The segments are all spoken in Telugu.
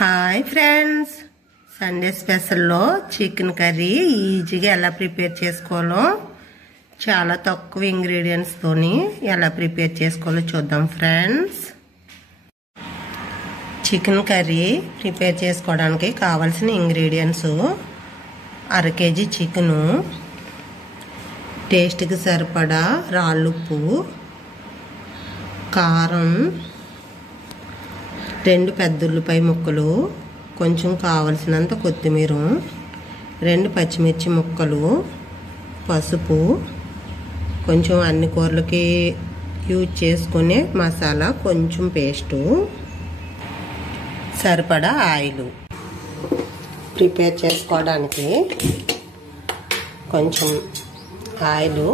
హాయ్ ఫ్రెండ్స్, సండే స్పెషల్లో చికెన్ కర్రీ ఈజీగా ఎలా ప్రిపేర్ చేసుకోవాలో, చాలా తక్కువ ఇంగ్రీడియంట్స్తోని ఎలా ప్రిపేర్ చేసుకోవాలో చూద్దాం ఫ్రెండ్స్. చికెన్ కర్రీ ప్రిపేర్ చేసుకోవడానికి కావాల్సిన ఇంగ్రీడియంట్స్: అర కేజీ చికెను, టేస్ట్కి సరిపడా రాళ్ళుప్పు, కారం, 2 పెద్ద ఉల్లిపాయ ముక్కలు, కొంచెం కావలసినంత కొత్తిమీర, 2 పచ్చిమిర్చి ముక్కలు, పసుపు, కొంచెం అన్ని కూరలకి యూజ్ చేసుకునే మసాలా, కొంచెం పేస్టు, సరిపడా ఆయిల్. ప్రిపేర్ చేసుకోవడానికి కొంచెం ఆయిల్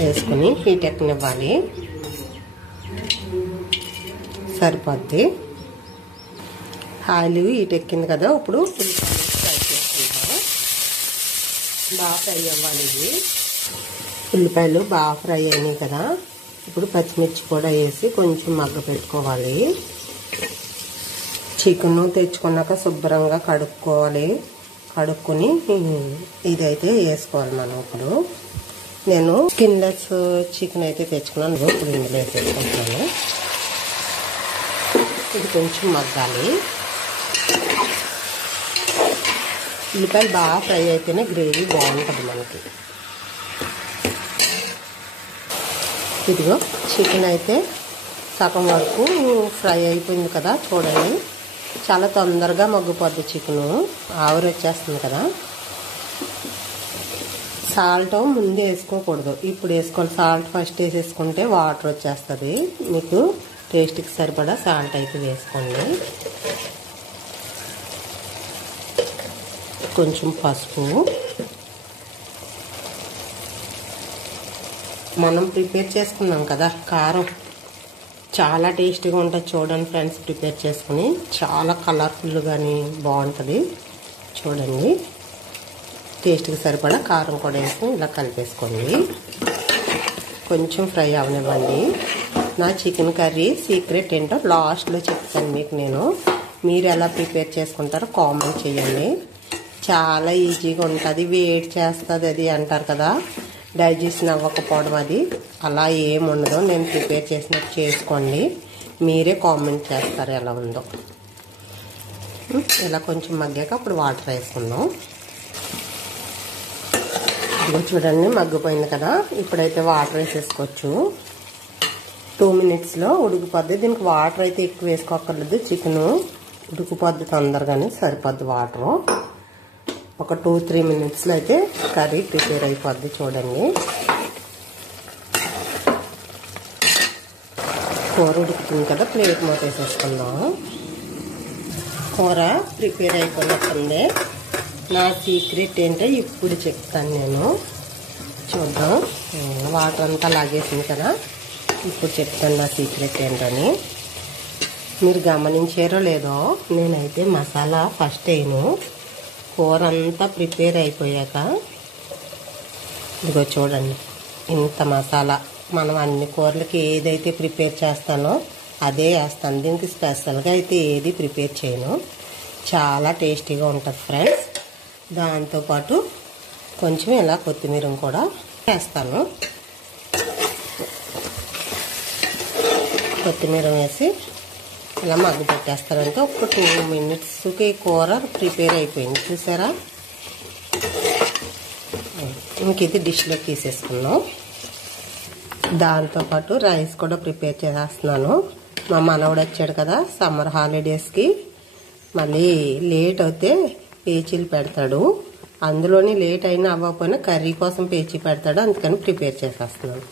వేసుకుని హీట్ ఎక్కనివ్వాలి. సరిపోద్ది. ఆయిల్ హీట్ ఎక్కింది కదా, ఇప్పుడు ఫ్రై చేసుకుంటాము. బాగా ఫ్రై అవ్వాలి. ఇది ఉల్లిపాయలు బాగా ఫ్రై అయినాయి కదా, ఇప్పుడు పచ్చిమిర్చి కూడా వేసి కొంచెం మగ్గ పెట్టుకోవాలి. చికెన్ తెచ్చుకున్నాక శుభ్రంగా కడుక్కోవాలి. కడుక్కొని ఇదైతే వేసుకోవాలి మనం. ఇప్పుడు నేను స్కిన్లెస్ చికెన్ అయితే తెచ్చుకున్నాను. ఇప్పుడు ఇందులో వేసేసుకుంటాను. ఇది కొంచెం మగ్గాలి. ఉల్లిపాయలు బాగా ఫ్రై అయితేనే గ్రేవీ బాగుంటుంది మనకి. ఇదిగో చికెన్ అయితే సగం వరకు ఫ్రై అయిపోయింది కదా, చూడండి. చాలా తొందరగా మగ్గిపోద్ది చికెను, ఆవిరి వచ్చేస్తుంది కదా. సాల్ట్ ముందు వేసుకోకూడదు, ఇప్పుడు వేసుకోవాలి. సాల్ట్ ఫస్ట్ వేసేసుకుంటే వాటర్ వచ్చేస్తుంది. మీకు టేస్ట్కి సరిపడా సాల్ట్ అయితే వేసుకోండి. కొంచెం పసుపు. మనం ప్రిపేర్ చేసుకున్నాం కదా కారం, చాలా టేస్టీగా ఉంటుంది. చూడండి ఫ్రెండ్స్, ప్రిపేర్ చేసుకుని చాలా కలర్ఫుల్ కానీ బాగుంటుంది. చూడండి, టేస్ట్కి సరిపడా కారం కూడా వేసుకుని ఇలా కలిపేసుకోండి. కొంచెం ఫ్రై అవనివ్వండి. నా చికెన్ కర్రీ సీక్రెట్ ఏంటో లాస్ట్లో చెప్తాను మీకు నేను. మీరు ఎలా ప్రిపేర్ చేసుకుంటారో కామెంట్ చేయండి. చాలా ఈజీగా ఉంటుంది. వేడి చేస్తుంది అది అంటారు కదా, డైజెషన్ అవ్వకపోవడం, అది అలా ఏముండదు. నేను ప్రిపేర్ చేసినట్టు చేసుకోండి. మీరే కామెంట్ చేస్తారు ఎలా ఉందో. ఇలా కొంచెం మగ్గాక అప్పుడు వాటర్ వేసుకుందాం. ఇదిగో చూడండి, మగ్గిపోయింది కదా. ఇప్పుడైతే వాటర్ వేసేసుకోవచ్చు. 2 minutesలో ఉడికిపోద్ది. దీనికి వాటర్ అయితే ఎక్కువ వేసుకోక్కర్లేదు. చికెను ఉడికిపోద్ది తొందరగానే, సరిపోద్ది వాటరు. ఒక 2-3 minutesలో అయితే కర్రీ ప్రిపేర్ అయిపోద్ది. చూడండి, కూర ఉడుకుతుంది కదా, ప్లేట్ మూత వేసేసుకుందాం. కూర ప్రిపేర్ అయిపోయినట్టుంది. నా సీక్రెట్ ఏంటో ఇప్పుడు చెప్తాను నేను. చూద్దాం. వాటర్ అంతా లాగేసింది కదా, ఇప్పుడు చెప్తాను నా సీక్రెట్ ఏంటని. మీరు గమనించారో లేదో, నేనైతే మసాలా ఫస్ట్ వేయను. కూర అంతా ప్రిపేర్ అయిపోయాక ఇదిగో చూడండి, ఇంత మసాలా. మనం అన్ని కూరలకి ఏదైతే ప్రిపేర్ చేస్తానో అదే వేస్తాను. దీనికి స్పెషల్గా అయితే ఏది ప్రిపేర్ చేయను. చాలా టేస్టీగా ఉంటుంది ఫ్రెండ్స్. దాంతోపాటు కొంచెం ఇలా కొత్తిమీర కూడా వేస్తాను. కొత్తిమీర వేసి ఇలా మగ్గు పెట్టేస్తారంటే ఒక 2 minutesకి కూర ప్రిపేర్ అయిపోయింది. చూసారా? ఇంక ఇది డిష్లోకి తీసేసుకున్నాం. దాంతోపాటు రైస్ కూడా ప్రిపేర్ చేసేస్తున్నాను. మా మనవడు వచ్చాడు కదా సమ్మర్ హాలిడేస్కి. మళ్ళీ లేట్ అయితే పేచీలు పెడతాడు. అందులోని లేట్ అయినా అవ్వకపోయినా కర్రీ కోసం పేచీ పెడతాడు. అందుకని ప్రిపేర్ చేసేస్తున్నాను.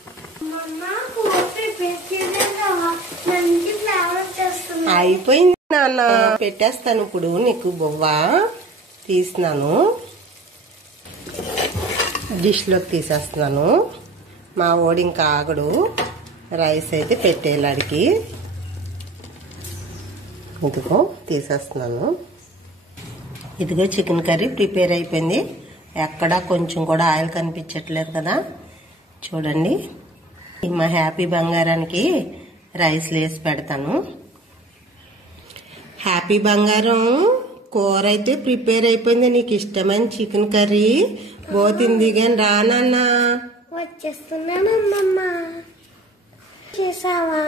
అయిపోయింది నాన్న, పెట్టేస్తాను. ఇప్పుడు నీకు బొవ్వ తీస్తున్నాను, డిష్లోకి తీసేస్తున్నాను. మా ఓడి ఇంకా ఆగడు. రైస్ అయితే పెట్టేలాడికి. ఇదిగో తీసేస్తున్నాను. ఇదిగో చికెన్ కర్రీ ప్రిపేర్ అయిపోయింది. ఎక్కడా కొంచెం కూడా ఆయిల్ కనిపించట్లేదు కదా, చూడండి. మా హ్యాపీ బంగారానికి రైస్ వేసి పెడతాను. హ్యాపీ బంగారం, కూర అయితే ప్రిపేర్ అయిపోయింది. నీకు ఇష్టమైన చికెన్ కర్రీ పోతుంది కానీ రానన్నా. వచ్చేస్తున్నానమ్మమ్మ. చేసావా?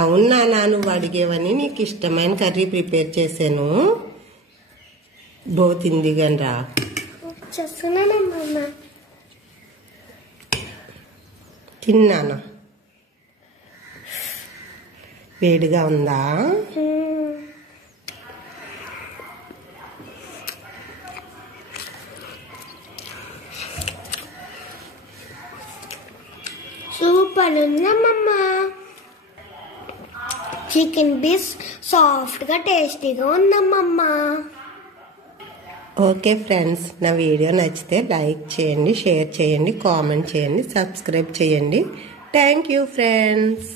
అవునా, నువ్వు అడిగేవని నీకు ఇష్టమైన కర్రీ ప్రిపేర్ చేశాను. పోతుంది కానీ రా. వచ్చేస్తున్నానమ్మమ్మ. తిన్నానా? వేడిగా ఉందా? సూపర్ ఉందమ్మమ్మ. చికెన్ పీస్ సాఫ్ట్గా టేస్టీగా ఉందమ్మమ్మ. ఓకే ఫ్రెండ్స్, నా వీడియో నచ్చితే లైక్ చేయండి, షేర్ చేయండి, కామెంట్ చేయండి, సబ్స్క్రైబ్ చేయండి. Thank you friends.